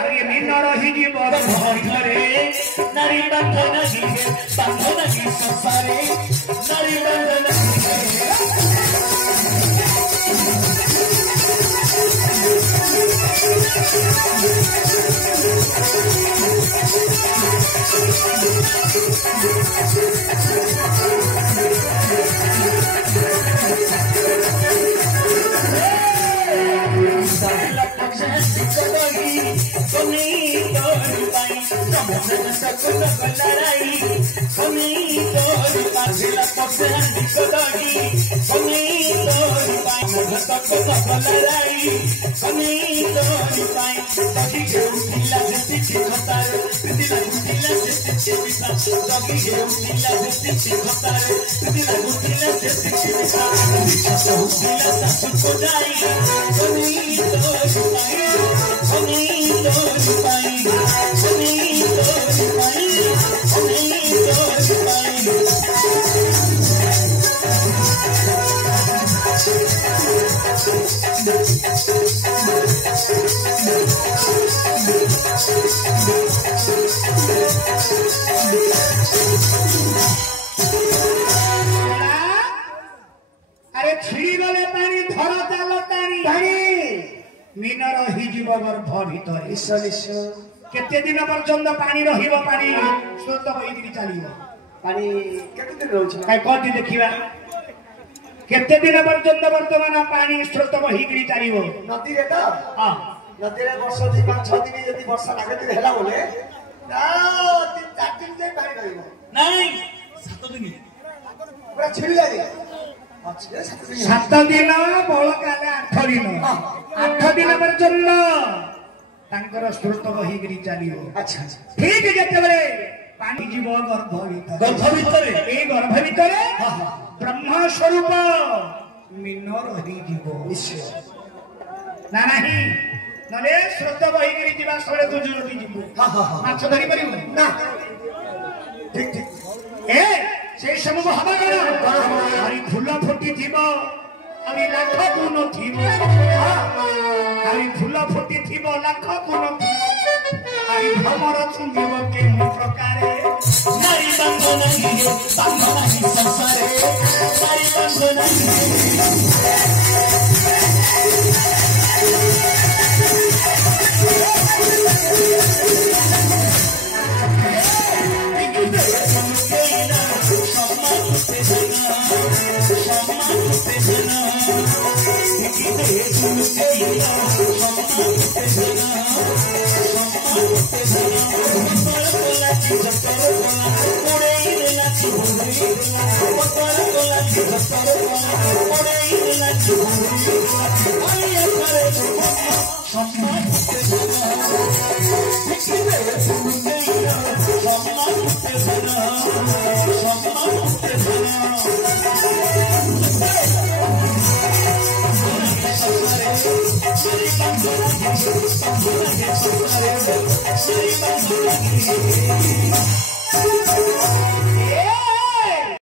अरे मीना रही जी बाबा घरे नारी बंधन ही बंधन ही संसारे नारी बंधन अरे छिड़ी गले पानी धर चाल पानी मीना रही जीव गर्भ भितर केते दिन पर्यंत पानी रहिबो पानी स्रोत होइकरी चलिबो पानी केते दिन रहउछ काय कोठी देखिबा केते दिन पर्यंत वर्तमान पानी स्रोत होइकरी चलिबो नदी रे त हां नदी रे वर्ष 5-6 दिन यदि वर्षा लागति हेला बोले ना 3-4 दिन जे पानी रहिबो नहीं 7 दिन पूरा छिड़ी जाई 7 दिन बळ काले 8 दिन 8 दिन पर्यंत तांकर स्रोत बहिगिरी चलियो अच्छा ठीक जेतेबेले पानी जीव गर्भ भितर ए गर्भ भितर ब्रह्म स्वरूप मीन रही जीव निश्चय ना नहीं नले स्रोत बहिगिरी जीवा सळे तू जोरती जीव माछ धरि परिबो ना ठीक ठीक ए से समूह हवा करा हरि फूल फुटी थीबो अभी लाख गुण थीबो हरि फूल फुटी थीबो लाख गुण हरि भमर चुंबिबो के प्रकारे नारी बंधन ही बंधन ही संसारे नारी बंधन Shri